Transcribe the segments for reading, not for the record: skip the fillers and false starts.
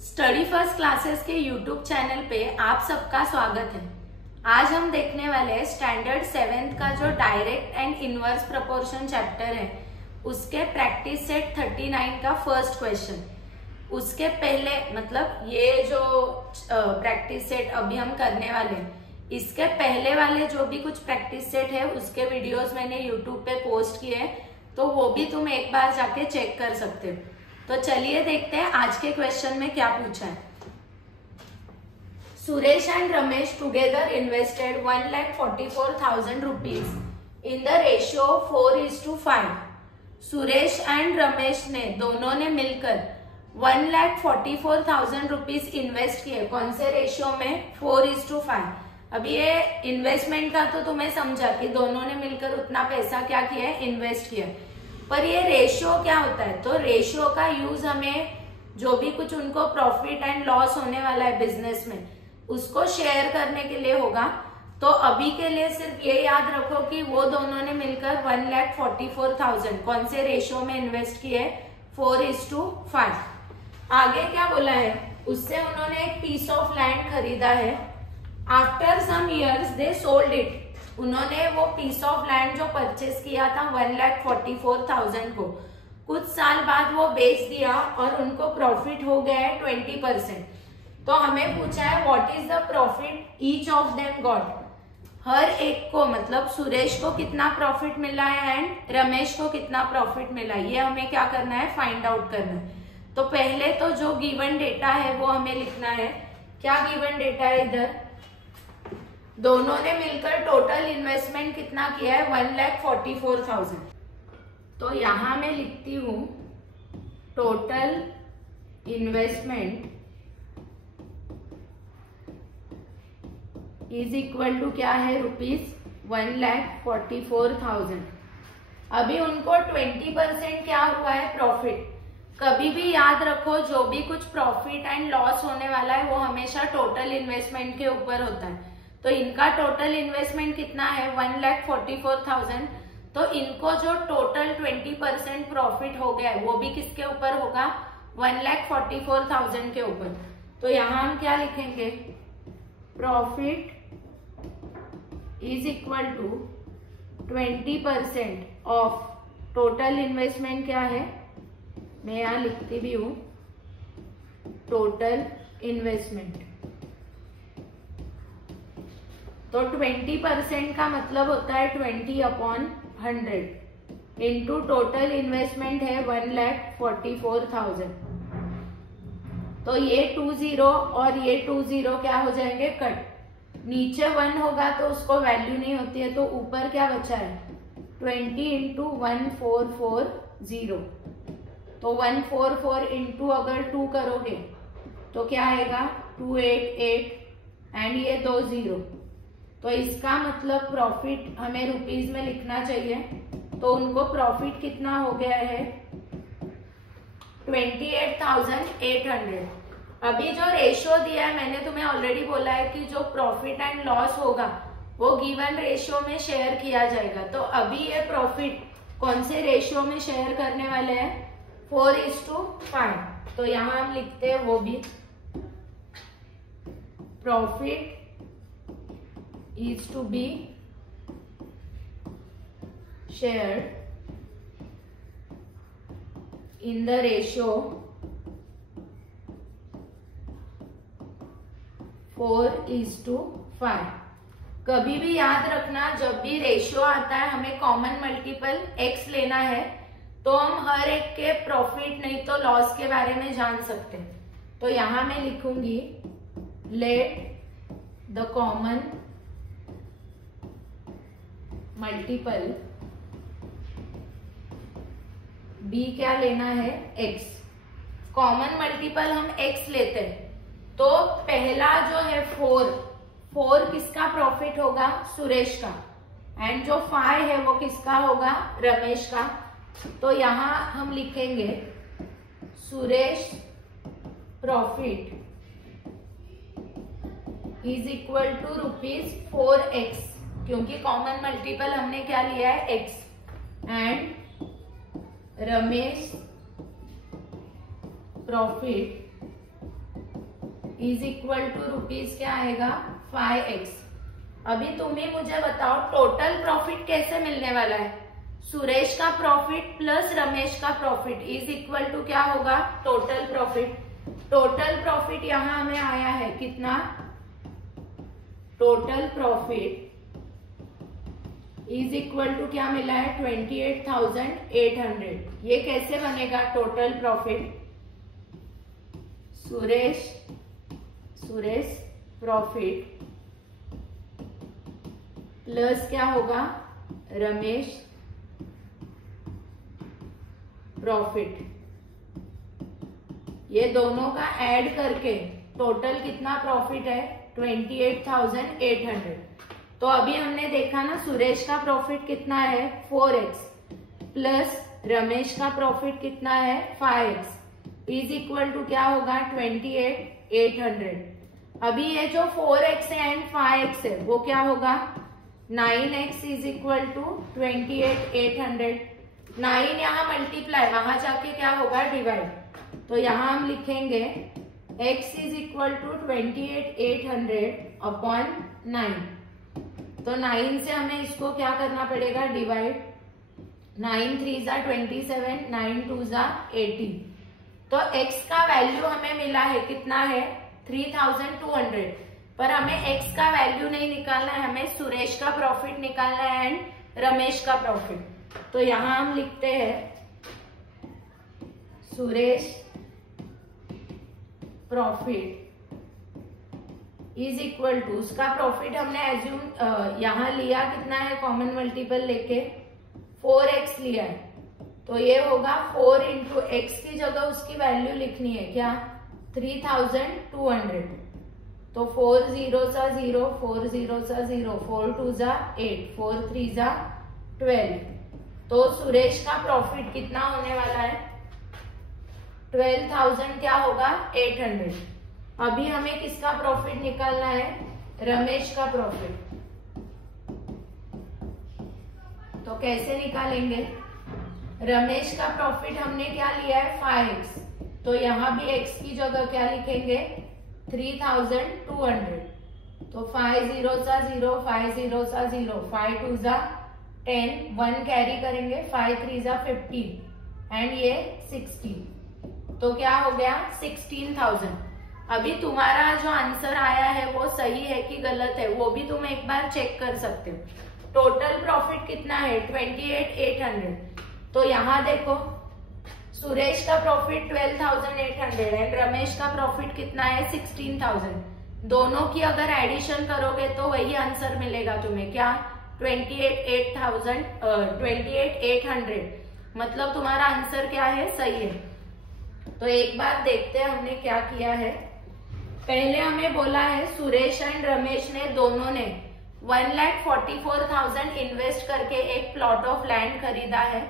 Study first classes के YouTube channel पे आप सबका स्वागत है। आज हम देखने वाले हैं स्टैंडर्ड 7th का जो direct and inverse proportion chapter है उसके प्रैक्टिस सेट 39 का फर्स्ट क्वेश्चन। उसके पहले मतलब ये जो प्रैक्टिस सेट अभी हम करने वाले हैं इसके पहले वाले जो भी कुछ प्रैक्टिस सेट है उसके वीडियोस मैंने यूट्यूब पे पोस्ट किए हैं, तो वो भी तुम एक बार जाके चेक कर सकते हो। तो चलिए देखते हैं आज के क्वेश्चन में क्या पूछा है। Suresh and Ramesh together invested 1,44,000 rupees in the ratio 4:5। Suresh and Ramesh ने दोनों ने मिलकर 1,44,000 रुपीज इन्वेस्ट किए। कौन से रेशियो में? 4:5। अभी ये इन्वेस्टमेंट का तो तुम्हें समझा कि दोनों ने मिलकर उतना पैसा क्या किया है, इन्वेस्ट किया है। पर ये रेशियो क्या होता है? तो रेशियो का यूज हमें जो भी कुछ उनको प्रॉफिट एंड लॉस होने वाला है बिजनेस में उसको शेयर करने के लिए होगा। तो अभी के लिए सिर्फ ये याद रखो कि वो दोनों ने मिलकर 1,44,000 कौन से रेशियो में इन्वेस्ट किए? 4:5। आगे क्या बोला है? उससे उन्होंने एक पीस ऑफ लैंड खरीदा है। After some years they sold it. उन्होंने वो पीस ऑफ लैंड जो परचेस किया था 1,44,000 को कुछ साल बाद वो बेच दिया और उनको प्रॉफिट हो गया है 20%। तो हमें पूछा है what is the profit each of them got. हर एक को मतलब सुरेश को कितना प्रॉफिट मिला है एंड रमेश को कितना प्रॉफिट मिला है, ये हमें क्या करना है? फाइंड आउट करना है। तो पहले तो जो गिवन डेटा है वो हमें लिखना है। क्या गिवन डेटा है इधर? दोनों ने मिलकर टोटल इन्वेस्टमेंट कितना किया है? 1,44,000। तो यहां मैं लिखती हूं total investment is equal to क्या है? ₹1,44,000। अभी उनको 20% क्या हुआ है? प्रॉफिट। कभी भी याद रखो जो भी कुछ प्रॉफिट एंड लॉस होने वाला है वो हमेशा टोटल इन्वेस्टमेंट के ऊपर होता है। तो इनका टोटल इन्वेस्टमेंट कितना है? 1,44,000। तो इनको जो टोटल 20% प्रॉफिट हो गया है वो भी किसके ऊपर होगा? 1,44,000 के ऊपर। तो यहां हम क्या लिखेंगे? Profit is equal to 20% of total investment क्या है? मैं यहां लिखती भी हूं टोटल इन्वेस्टमेंट। तो 20% का मतलब होता है 20/100 इंटू टोटल इन्वेस्टमेंट है 1,44,000। तो ये 20 और ये 20 क्या हो जाएंगे? कट। नीचे 1 होगा तो उसको वैल्यू नहीं होती है, तो ऊपर क्या बचा है? 20 इंटू 1,440। तो 144 इंटू अगर 2 करोगे तो क्या आएगा? 288 एंड ये 2 0। तो इसका मतलब प्रॉफिट हमें रुपीज में लिखना चाहिए। तो उनको प्रॉफिट कितना हो गया है? 28,800। अभी जो रेशियो दिया है मैंने तुम्हें ऑलरेडी बोला है कि जो प्रॉफिट एंड लॉस होगा वो गिवन रेशियो में शेयर किया जाएगा। तो अभी ये प्रॉफिट कौन से रेशियो में शेयर करने वाले हैं? 4:5। तो यहां हम लिखते हैं वो भी profit is to be shared in the ratio 4:5। कभी भी याद रखना जब भी रेशियो आता है हमें कॉमन मल्टीपल x लेना है, तो हम हर एक के प्रॉफिट नहीं तो लॉस के बारे में जान सकते हैं। तो यहां मैं लिखूंगी let the common multiple be क्या लेना है? x। कॉमन मल्टीपल हम x लेते हैं तो पहला जो है 4 किसका प्रॉफिट होगा? सुरेश का। एंड जो 5 है वो किसका होगा? रमेश का। तो यहां हम लिखेंगे Suresh profit is equal to ₹4x, क्योंकि कॉमन मल्टीपल हमने क्या लिया है? x। And Ramesh profit is equal to rupees क्या आएगा 5x। अभी तुम ही मुझे बताओ टोटल प्रॉफिट कैसे मिलने वाला है। सुरेश का प्रॉफिट प्लस रमेश का प्रॉफिट इज इक्वल टू क्या होगा टोटल प्रॉफिट। टोटल प्रॉफिट यहां हमें आया है कितना, total profit is equal to क्या मिला है 28,800। ये कैसे बनेगा total profit, Suresh profit plus क्या होगा रमेश प्रॉफिट, ये दोनों का ऐड करके टोटल कितना प्रॉफिट है 28,800। तो अभी हमने देखा ना सुरेश का प्रॉफिट कितना है 4x प्लस रमेश का प्रॉफिट कितना है 5x इज इक्वल टू क्या होगा 28,800। अभी ये जो 4x एंड 5x है वो क्या होगा 9x इज इक्वल टू 28,800। 9 यहाँ मल्टीप्लाई, वहां जाके क्या होगा डिवाइड, तो यहाँ हम लिखेंगे x is equal to 28,800 upon 9। तो 9 से हमें इसको क्या करना पड़ेगा डिवाइड, 9 3 जा 27, 9 2 जा 80। तो x का वैल्यू हमें मिला है कितना है 3,200, पर हमें x का वैल्यू नहीं निकालना है, हमें सुरेश का प्रॉफिट निकालना है एंड रमेश का प्रॉफिट। तो यहां हम लिखते हैं Suresh profit is equal to, उसका प्रॉफिट हमने एज्यूम यहां लिया कितना है कॉमन मल्टीपल लेके 4x लिया है, तो ये होगा 4 इंटू एक्स की जगह उसकी वैल्यू लिखनी है क्या 3,200। तो 4 0 सा 0, 4 0 सा 0, 4 2 जा 8, 4 3 जा 12। तो सुरेश का प्रॉफिट कितना होने वाला है 12,000 क्या होगा 800। अभी हमें किसका प्रॉफिट निकालना है रमेश का प्रॉफिट। तो कैसे निकालेंगे, रमेश का प्रॉफिट हमने क्या लिया है 5x, तो यहां भी x की जगह क्या लिखेंगे 3,200। तो 5 0 सा 0, 5 0 सा 0, 5 2 जा 10, 1 कैरी करेंगे, 5 3 जा 15 एंड ये 60। तो क्या हो गया 16,000। अभी तुम्हारा जो आंसर आया है वो सही है कि गलत है वो भी तुम एक बार चेक कर सकते हो। टोटल प्रॉफिट कितना है 28,800। तो यहाँ देखो सुरेश का प्रॉफिट 12,800 एंड रमेश का प्रॉफिट कितना है 16,000। दोनों की अगर एडिशन करोगे तो वही आंसर मिलेगा तुम्हें क्या 28,800, मतलब तुम्हारा आंसर क्या है सही है। तो एक बार देखते हैं हमने क्या किया है। पहले हमें बोला है सुरेश एंड रमेश ने दोनों ने 1,44,000 इन्वेस्ट करके एक प्लॉट ऑफ लैंड खरीदा है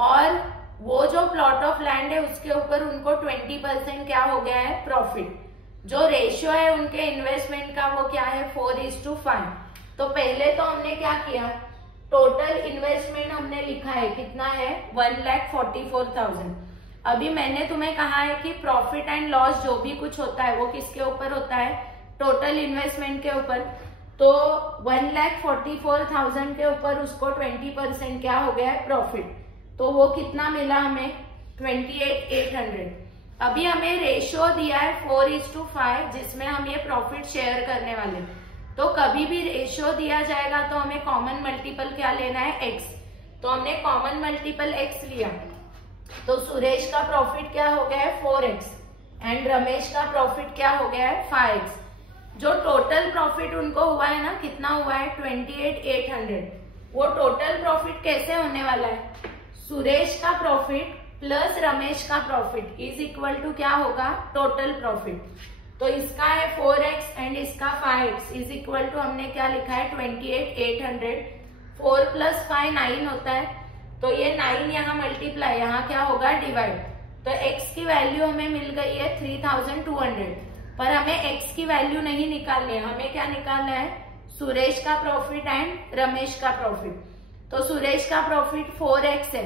और वो जो प्लॉट ऑफ लैंड है उसके ऊपर उनको 20% क्या हो गया है प्रॉफिट। जो रेशियो है उनके इन्वेस्टमेंट का वो क्या है 4:5। तो पहले तो हमने क्या किया टोटल इन्वेस्टमेंट हमने लिखा है कितना है 1,44,000। अभी मैंने तुम्हें कहा है कि प्रॉफिट एंड लॉस जो भी कुछ होता है वो किसके ऊपर होता है टोटल इन्वेस्टमेंट के ऊपर। तो 1,44,000 के ऊपर उसको 20% क्या हो गया है प्रॉफिट, तो वो कितना मिला हमें 28,800। अभी हमें रेशियो दिया है 4:5 जिसमें हम ये प्रॉफिट शेयर करने वाले। तो कभी भी रेशियो दिया जाएगा तो हमें कॉमन मल्टीपल क्या लेना है x। तो हमने कॉमन मल्टीपल x लिया, तो सुरेश का प्रॉफिट क्या हो गया है 4x एंड रमेश का प्रॉफिट क्या हो गया है 5x। जो टोटल प्रॉफिट उनको हुआ है ना कितना हुआ है 28,800। वो टोटल प्रॉफिट कैसे होने वाला है सुरेश का प्रॉफिट प्लस रमेश का प्रॉफिट इज इक्वल टू क्या होगा टोटल प्रॉफिट। तो इसका है 4x एंड इसका 5x इज इक्वल टू हमने क्या लिखा है 28,800। 4 + 5 9 होता है, तो ये 9 यहाँ मल्टीप्लाई, यहाँ क्या होगा डिवाइड। तो x की वैल्यू हमें मिल गई है 3,200, पर हमें x की वैल्यू नहीं निकालनी है, हमें क्या निकालना है सुरेश का प्रॉफिट एंड रमेश का प्रॉफिट। तो सुरेश का प्रॉफिट 4x है,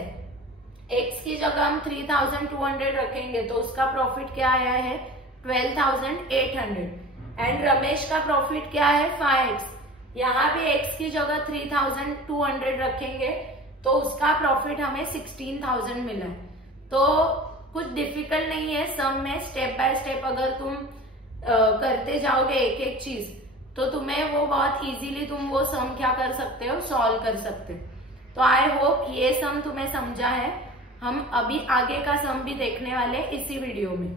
x की जगह हम 3,200 रखेंगे तो उसका प्रॉफिट क्या आया है 12,800 एंड रमेश का प्रॉफिट क्या है 5x। यहाँ भी x की जगह 3,200 रखेंगे तो उसका प्रॉफिट हमें 16,000 मिला है। तो कुछ डिफिकल्ट नहीं है सम में, स्टेप बाय स्टेप अगर तुम करते जाओगे एक एक चीज तो तुम्हें वो बहुत इजीली तुम वो सम क्या कर सकते हो, सॉल्व कर सकते हो। तो आई होप ये सम तुम्हें समझा है। हम अभी आगे का सम भी देखने वाले इसी वीडियो में।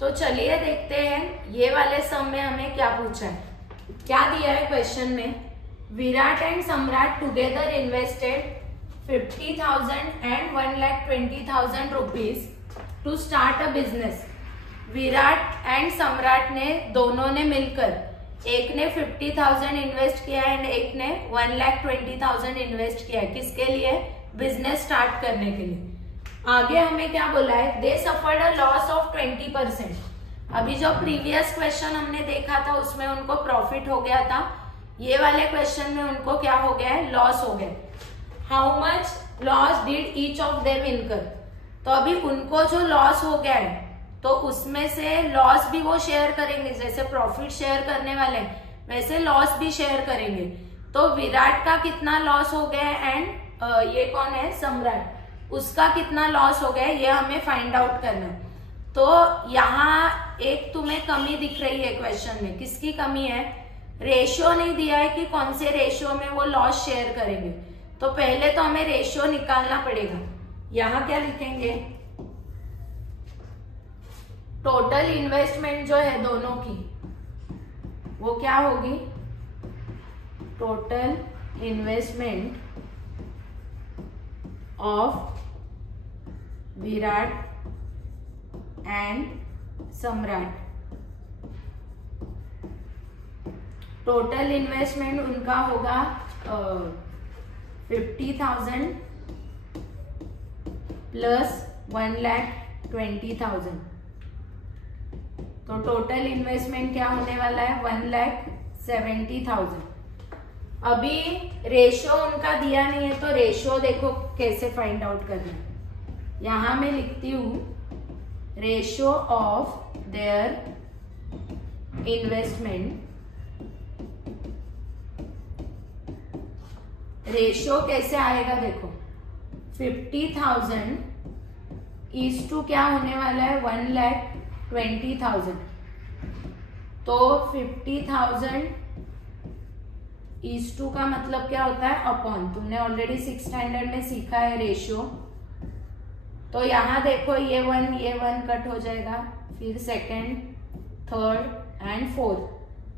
तो चलिए देखते हैं ये वाले सम में हमें क्या पूछा है। क्या दिया है क्वेश्चन में, Virat and Samrat together invested 50,000 and 1,20,000 rupees to start a business. Virat and Samrat ने दोनों ने मिलकर, एक ने 50,000 इन्वेस्ट किया एंड एक ने 1,20,000 इन्वेस्ट किया है। किसके लिए, बिजनेस स्टार्ट करने के लिए। आगे हमें क्या बोला है, दे सफर्ड अ लॉस ऑफ 20%। अभी जो प्रीवियस क्वेश्चन हमने देखा था उसमें उनको प्रॉफिट हो गया था, ये वाले क्वेश्चन में उनको क्या हो गया है, लॉस हो गया। How much loss did each of them इनकर। तो अभी उनको जो लॉस हो गया है तो उसमें से लॉस भी वो शेयर करेंगे, जैसे प्रॉफिट शेयर करने वाले वैसे लॉस भी शेयर करेंगे। तो विराट का कितना लॉस हो गया है एंड ये कौन है, सम्राट, उसका कितना लॉस हो गया है ये हमें फाइंड आउट करना है। तो यहाँ एक तुम्हें कमी दिख रही है क्वेश्चन में, किसकी कमी है, रेशियो नहीं दिया है कि कौन से रेशियो में वो लॉस शेयर करेंगे। तो पहले तो हमें रेशियो निकालना पड़ेगा। यहाँ क्या लिखेंगे, टोटल इन्वेस्टमेंट जो है दोनों की वो क्या होगी, total investment of Virat and सम्राट। टोटल इन्वेस्टमेंट उनका होगा 50,000 प्लस 1,20,000। तो टोटल इन्वेस्टमेंट क्या होने वाला है, 1,70,000। अभी रेशियो उनका दिया नहीं है तो रेशियो देखो कैसे फाइंड आउट करना है। यहां मैं लिखती हूं ratio of their investment. Ratio कैसे आएगा देखो, 50,000 इज टू क्या होने वाला है, 1,20,000। तो 50,000 इज टू का मतलब क्या होता है, अपॉन। तुमने ऑलरेडी 6th स्टैंडर्ड में सीखा है रेशियो। तो यहां देखो ये 1 कट हो जाएगा, फिर सेकेंड, थर्ड एंड फोर्थ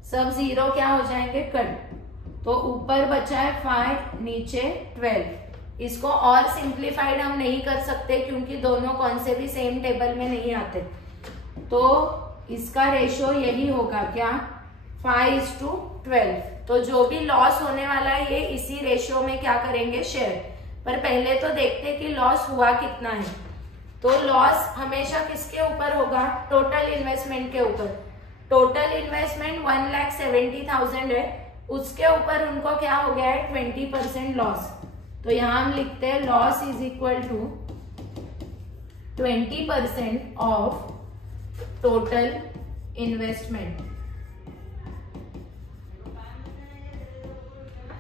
सब 0 क्या हो जाएंगे, कट। तो ऊपर बचा है 5, नीचे 12। इसको और सिंप्लीफाइड हम नहीं कर सकते क्योंकि दोनों कौन से भी सेम टेबल में नहीं आते। तो इसका रेशियो यही होगा क्या, 5:12। तो जो भी लॉस होने वाला है ये इसी रेशियो में क्या करेंगे, शेयर। पर पहले तो देखते कि लॉस हुआ कितना है। तो लॉस हमेशा किसके ऊपर होगा, टोटल इन्वेस्टमेंट के ऊपर। टोटल इन्वेस्टमेंट 1,70,000 है, उसके ऊपर उनको क्या हो गया है, 20% लॉस। तो यहां हम लिखते हैं loss is equal to 20% of total investment.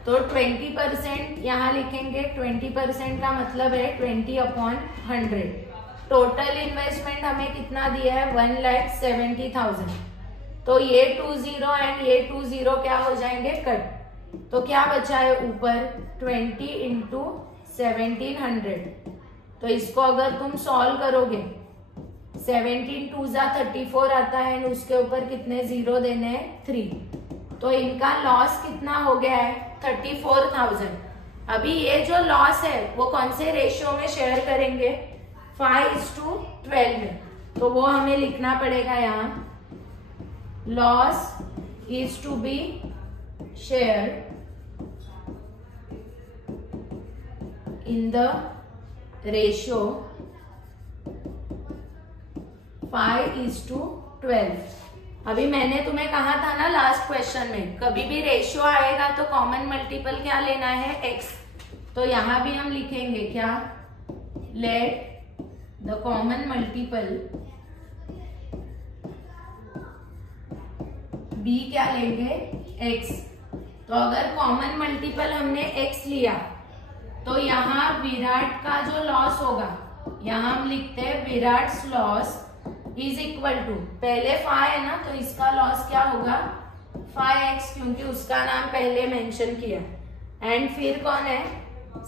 तो 20% यहां लिखेंगे, 20% का मतलब है 20/100। टोटल इन्वेस्टमेंट हमें कितना दिया है, 1,70,000। तो ये 20 एंड ये 20 क्या हो जाएंगे, कट। तो क्या बचा है ऊपर, 20 इंटू 1700। तो इसको अगर तुम सॉल्व करोगे, 17 2 जा 34 आता है एंड उसके ऊपर कितने 0 देने हैं, 3। तो इनका लॉस कितना हो गया है, 34,000। अभी ये जो लॉस है वो कौन से रेशियो में शेयर करेंगे, 5:12 में। तो वो हमें लिखना पड़ेगा यहाँ, loss is to be share in the ratio 5:12। अभी मैंने तुम्हें कहा था ना लास्ट क्वेश्चन में, कभी भी रेशियो आएगा तो कॉमन मल्टीपल क्या लेना है, x। तो यहां भी हम लिखेंगे क्या, late the common multiple b क्या लेंगे x। तो अगर कॉमन मल्टीपल हमने x लिया तो यहाँ विराट का जो लॉस होगा, यहाँ हम लिखते हैं Virat's loss is equal to, पहले 5 है ना, तो इसका लॉस क्या होगा 5x, क्योंकि उसका नाम पहले मेंशन किया। एंड फिर कौन है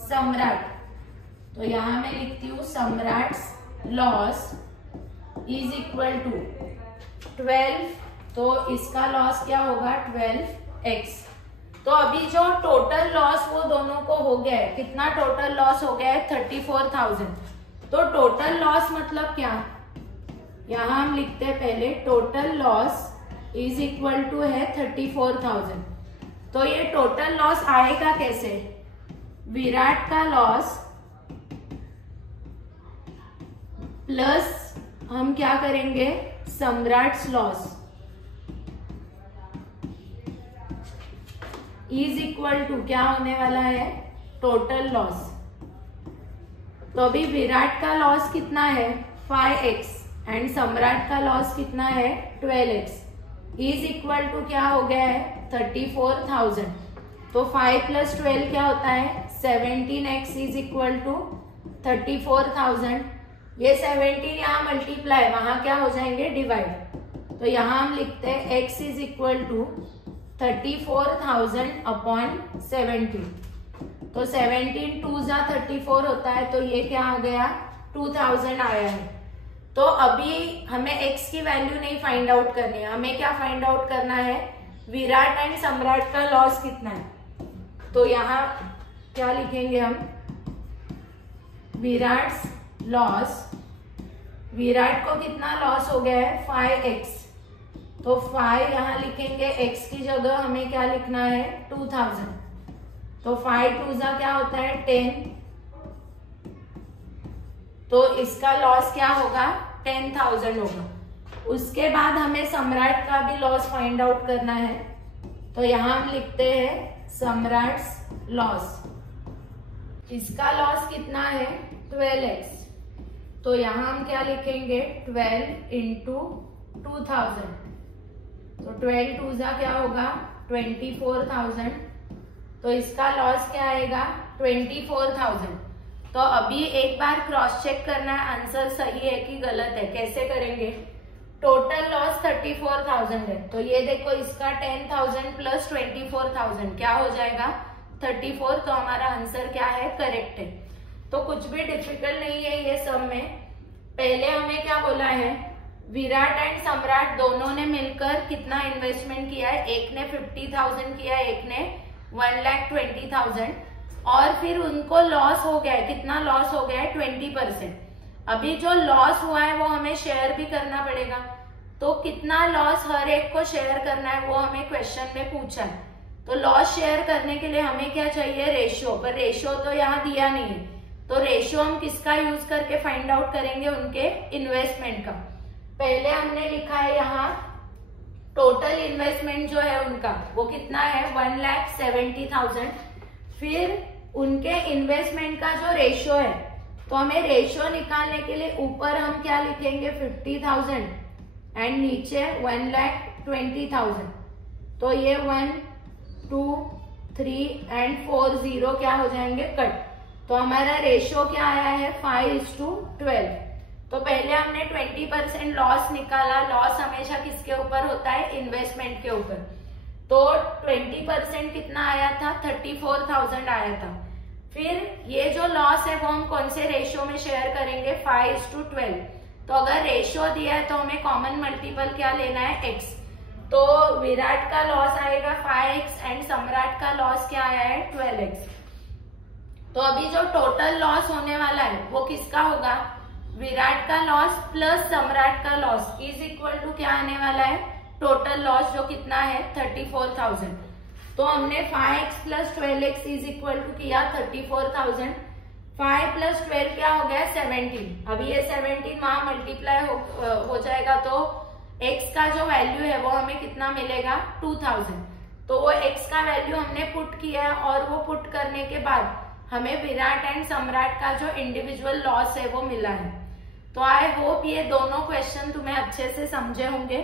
सम्राट, तो यहाँ मैं लिखती हूँ सम्राट्स लॉस इज इक्वल टू 12, तो इसका लॉस क्या होगा 12x। तो अभी जो टोटल लॉस वो दोनों को हो गया है, कितना टोटल लॉस हो गया है 34,000। तो टोटल लॉस मतलब क्या, यहाँ हम लिखते हैं पहले total loss is equal to है 34,000। तो ये टोटल लॉस आएगा कैसे, विराट का लॉस प्लस हम क्या करेंगे सम्राट्स लॉस इज इक्वल टू क्या होने वाला है टोटल लॉस। तो अभी विराट का लॉस कितना है 5x एंड सम्राट का लॉस कितना है 12x इज इक्वल टू क्या हो गया है 34,000। तो 5 + 12 क्या होता है 17x इज इक्वल टू 34,000। ये 17 यहाँ मल्टीप्लाई, वहां क्या हो जाएंगे डिवाइड। तो यहाँ हम लिखते हैं x is equal to 34,000 upon 17। तो 17 2 जा 34 होता है, तो ये क्या आ गया 2000 आया है। तो अभी हमें x की वैल्यू नहीं फाइंड आउट करनी है, हमें क्या फाइंड आउट करना है विराट एंड सम्राट का लॉस कितना है। तो यहाँ क्या लिखेंगे हम विराट्स लॉस, विराट को कितना लॉस हो गया है 5x, तो 5 यहाँ लिखेंगे, x की जगह हमें क्या लिखना है 2000। तो 5 2 जा क्या होता है 10, तो इसका लॉस क्या होगा 10,000 होगा। उसके बाद हमें सम्राट का भी लॉस फाइंड आउट करना है, तो यहाँ हम लिखते हैं सम्राट्स लॉस, इसका लॉस कितना है 12x। तो यहाँ हम क्या लिखेंगे 12 इंटू 2000, तो 12 2 जा क्या होगा 24,000। तो इसका लॉस क्या आएगा 24,000। तो अभी एक बार क्रॉस चेक करना है आंसर सही है कि गलत है। कैसे करेंगे, टोटल लॉस 34,000 है, तो ये देखो इसका 10,000 प्लस 24,000 क्या हो जाएगा 34। तो हमारा आंसर क्या है करेक्ट है। तो कुछ भी डिफिकल्ट नहीं है ये सब में। पहले हमें क्या बोला है विराट एंड सम्राट दोनों ने मिलकर कितना इन्वेस्टमेंट किया है, एक ने 50,000 किया है, एक ने 1,20,000, और फिर उनको लॉस हो गया है, कितना लॉस हो गया है 20%। अभी जो लॉस हुआ है वो हमें शेयर भी करना पड़ेगा, तो कितना लॉस हर एक को शेयर करना है वो हमें क्वेश्चन में पूछा है। तो लॉस शेयर करने के लिए हमें क्या चाहिए रेशियो, पर रेशियो तो यहाँ दिया नहीं है, तो रेशियो हम किसका यूज करके फाइंड आउट करेंगे उनके इन्वेस्टमेंट का। पहले हमने लिखा है यहाँ टोटल इन्वेस्टमेंट जो है उनका वो कितना है 1,70,000। फिर उनके इन्वेस्टमेंट का जो रेशियो है, तो हमें रेशियो निकालने के लिए ऊपर हम क्या लिखेंगे 50,000 एंड नीचे 1,20,000। तो ये 1 2 3 एंड 4 0 क्या हो जाएंगे कट। तो हमारा रेशियो क्या आया है 5:12। तो पहले हमने 20% लॉस निकाला। लॉस हमेशा किसके ऊपर होता है इन्वेस्टमेंट के ऊपर। तो 20% कितना आया था 34,000 आया था। फिर ये जो लॉस है वो हम कौन से रेशियो में शेयर करेंगे 5:12। तो अगर रेशियो दिया है तो हमें कॉमन मल्टीपल क्या लेना है x। तो विराट का लॉस आएगा 5x एंड सम्राट का लॉस क्या आया है 12x। तो अभी जो टोटल लॉस होने वाला है वो किसका होगा विराट का लॉस प्लस सम्राट का लॉस इज इक्वल टू क्या आने वाला है टोटल लॉस जो कितना है 34,000। तो हमने 5x plus 12x is equal to किया 34,000। 5 प्लस 12 क्या हो गया 17। अभी ये 17 वहां मल्टीप्लाई हो जाएगा तो x का जो वैल्यू है वो हमें कितना मिलेगा 2000। तो वो x का वैल्यू हमने पुट किया है और वो पुट करने के बाद हमें विराट एंड सम्राट का जो इंडिविजुअल लॉस है वो मिला है। तो आई होप ये दोनों क्वेश्चन तुम्हें अच्छे से समझे होंगे।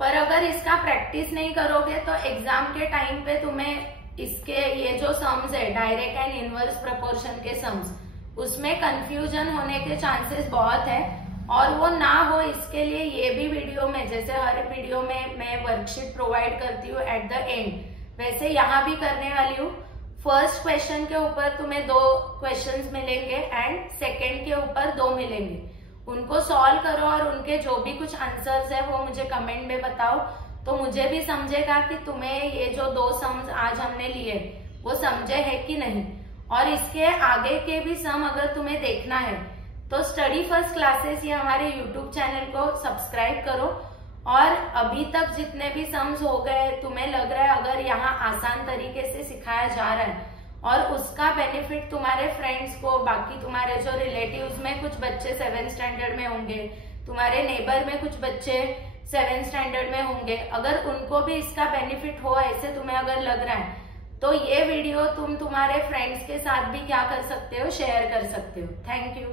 पर अगर इसका प्रैक्टिस नहीं करोगे तो एग्जाम के टाइम पे तुम्हें इसके ये जो सम्स है डायरेक्ट एंड इनवर्स प्रोपोर्शन के सम्स, उसमें कंफ्यूजन होने के चांसेस बहुत है। और वो ना हो इसके लिए ये भी वीडियो में, जैसे हर वीडियो में मैं वर्कशीट प्रोवाइड करती हूँ एट द एंड, वैसे यहाँ भी करने वाली हूँ। फर्स्ट क्वेश्चन के ऊपर तुम्हें 2 क्वेश्चंस मिलेंगे एंड सेकंड के ऊपर 2 मिलेंगे। उनको सॉल्व करो और उनके जो भी कुछ आंसर्स है वो मुझे कमेंट में बताओ, तो मुझे भी समझेगा कि तुम्हें ये जो 2 सम्स आज हमने लिए वो समझे है कि नहीं। और इसके आगे के भी सम अगर तुम्हें देखना है तो स्टडी फर्स्ट क्लासेस ये हमारे यूट्यूब चैनल को सब्सक्राइब करो। और अभी तक जितने भी सम्स हो गए, तुम्हें लग रहा है अगर यहाँ आसान तरीके से सिखाया जा रहा है और उसका बेनिफिट तुम्हारे फ्रेंड्स को, बाकी तुम्हारे जो रिलेटिव्स में कुछ बच्चे 7th स्टैंडर्ड में होंगे, तुम्हारे नेबर में कुछ बच्चे 7th स्टैंडर्ड में होंगे, अगर उनको भी इसका बेनिफिट हो ऐसे तुम्हें अगर लग रहा है तो ये वीडियो तुम तुम्हारे फ्रेंड्स के साथ भी क्या कर सकते हो, शेयर कर सकते हो। Thank you.